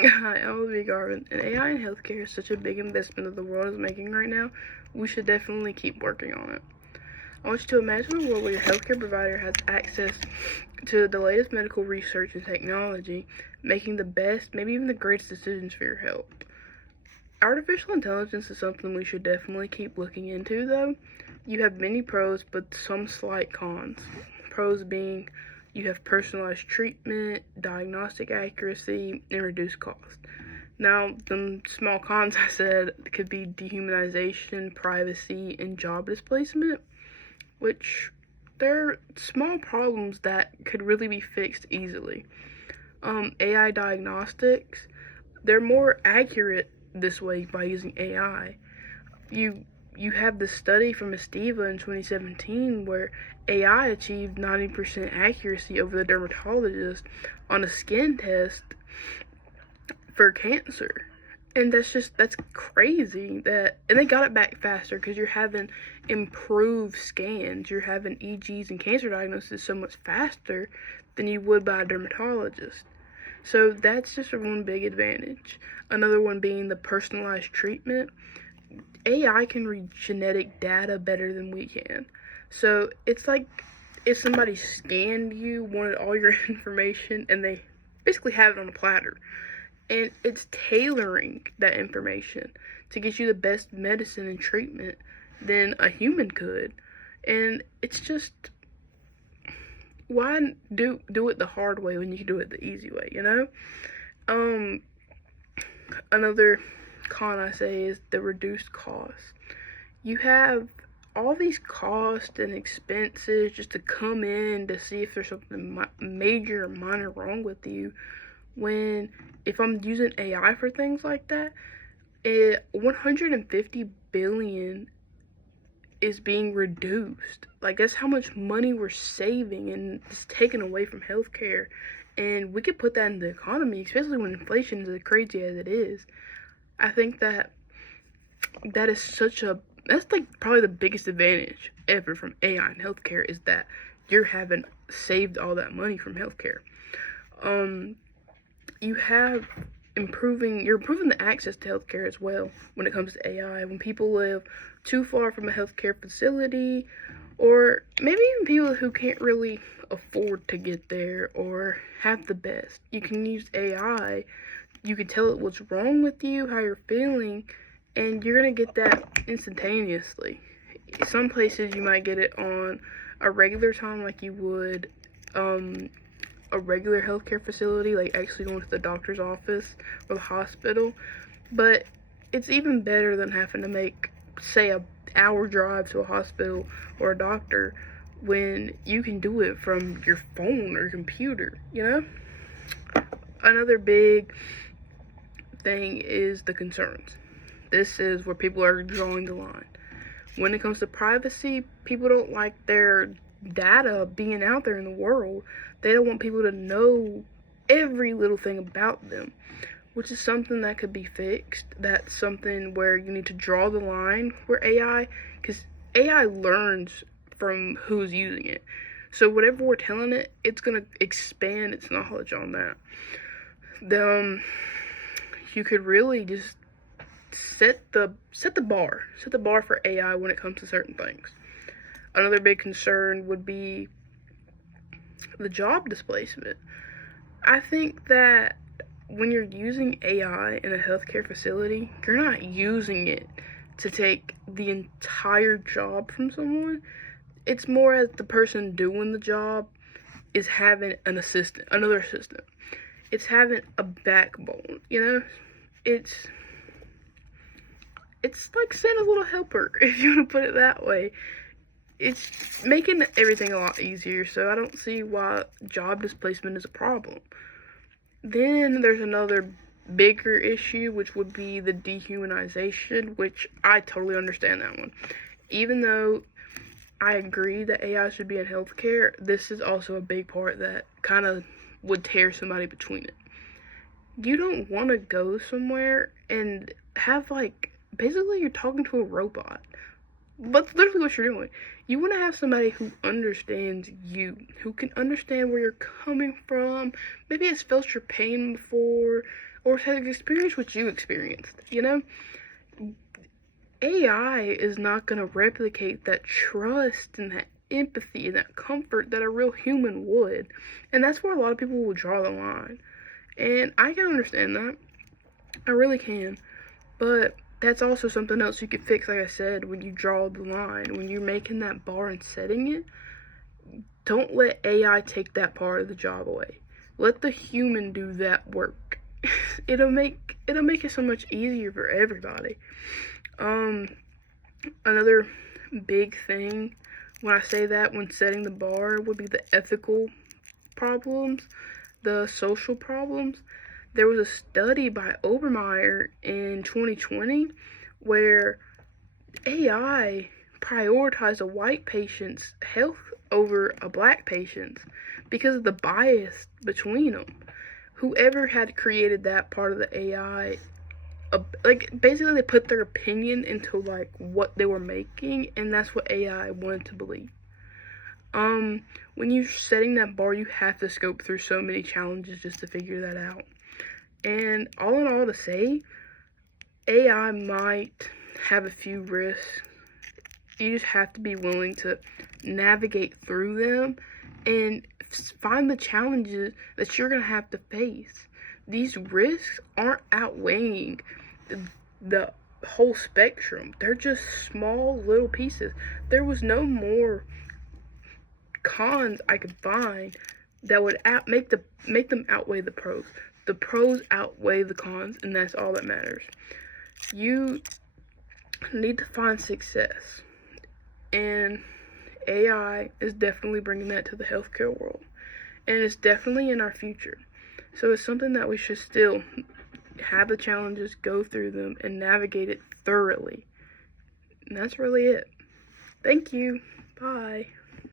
Hi, I'm Olivia Garvin, and AI in healthcare is such a big investment that the world is making right now. We should definitely keep working on it. I want you to imagine a world where your healthcare provider has access to the latest medical research and technology, making the best, maybe even the greatest decisions for your health. Artificial intelligence is something we should definitely keep looking into, though. You have many pros, but some slight cons. Pros being you have personalized treatment, diagnostic accuracy, and reduced cost. Now, the small cons I said could be dehumanization, privacy, and job displacement, which they're small problems that could really be fixed easily. AI diagnostics, they're more accurate this way by using AI. You you have this study from Estiva in 2017 where AI achieved 90% accuracy over the dermatologist on a skin test for cancer. And that's crazy that, and they got it back faster because you're having improved scans, you're having EGs and cancer diagnosis so much faster than you would by a dermatologist. So that's just one big advantage. Another one being the personalized treatment. AI can read genetic data better than we can. So it's like if somebody scanned you, wanted all your information, and they basically have it on a platter. And it's tailoring that information to get you the best medicine and treatment than a human could. And it's just, why do it the hard way when you can do it the easy way, you know? Another con I say is the reduced cost. You have all these costs and expenses just to come in to see if there's something major or minor wrong with you, when if I'm using AI for things like that, 150 billion is being reduced. Like, that's how much money we're saving and it's taken away from healthcare. And we could put that in the economy, especially when inflation is as crazy as it is. I think that is that's like probably the biggest advantage ever from AI in healthcare, is that you're having saved all that money from healthcare. You're improving the access to healthcare as well when it comes to AI. When people live too far from a healthcare facility, or maybe even people who can't really afford to get there or have the best, you can use AI. You can tell it what's wrong with you, how you're feeling, and you're gonna get that instantaneously. Some places you might get it on a regular time, like you would a regular healthcare facility, like actually going to the doctor's office or the hospital. But it's even better than having to make, say, a hour drive to a hospital or a doctor when you can do it from your phone or computer, you know? Another big thing is the concerns. This is where people are drawing the line. When it comes to privacy, people don't like their data being out there in the world. They don't want people to know every little thing about them, which is something that could be fixed. That's something where you need to draw the line where because AI learns from who's using it. So whatever we're telling it, it's gonna expand its knowledge on that. You could really just set the bar for AI when it comes to certain things. Another big concern would be the job displacement. I think that when you're using AI in a healthcare facility, you're not using it to take the entire job from someone. It's more as the person doing the job is having another assistant. It's having a backbone, you know? It's like Santa's little helper, if you want to put it that way. It's making everything a lot easier, so I don't see why job displacement is a problem. Then there's another bigger issue, which would be the dehumanization, which I totally understand that one. Even though I agree that AI should be in healthcare, this is also a big part that kind of would tear somebody between it. You don't want to go somewhere and have, like, basically you're talking to a robot. But literally what you're doing. You want to have somebody who understands you, who can understand where you're coming from. Maybe has felt your pain before. or has experienced what you experienced. You know, AI is not going to replicate that trust and that empathy and that comfort that a real human would. And that's where a lot of people will draw the line. And I can understand that. I really can. But that's also something else you could fix, like I said, when you draw the line. When you're making that bar and setting it, don't let AI take that part of the job away. Let the human do that work. it'll make it so much easier for everybody. Another big thing when I say that, when setting the bar, would be the ethical problems, the social problems. There was a study by Obermeyer in 2020 where AI prioritized a white patient's health over a black patient's because of the bias between them. Whoever had created that part of the AI, like, basically they put their opinion into like what they were making, and that's what AI wanted to believe. When you're setting that bar, you have to scope through so many challenges just to figure that out. And all in all, to say, AI might have a few risks. You just have to be willing to navigate through them and find the challenges that you're going to have to face. These risks aren't outweighing the whole spectrum. They're just small little pieces. There was no more cons I could find that would make them outweigh the pros. The pros outweigh the cons, and that's all that matters. You need to find success, and AI is definitely bringing that to the healthcare world, and it's definitely in our future. So it's something that we should still have the challenges, go through them, and navigate it thoroughly. And that's really it. Thank you. Bye.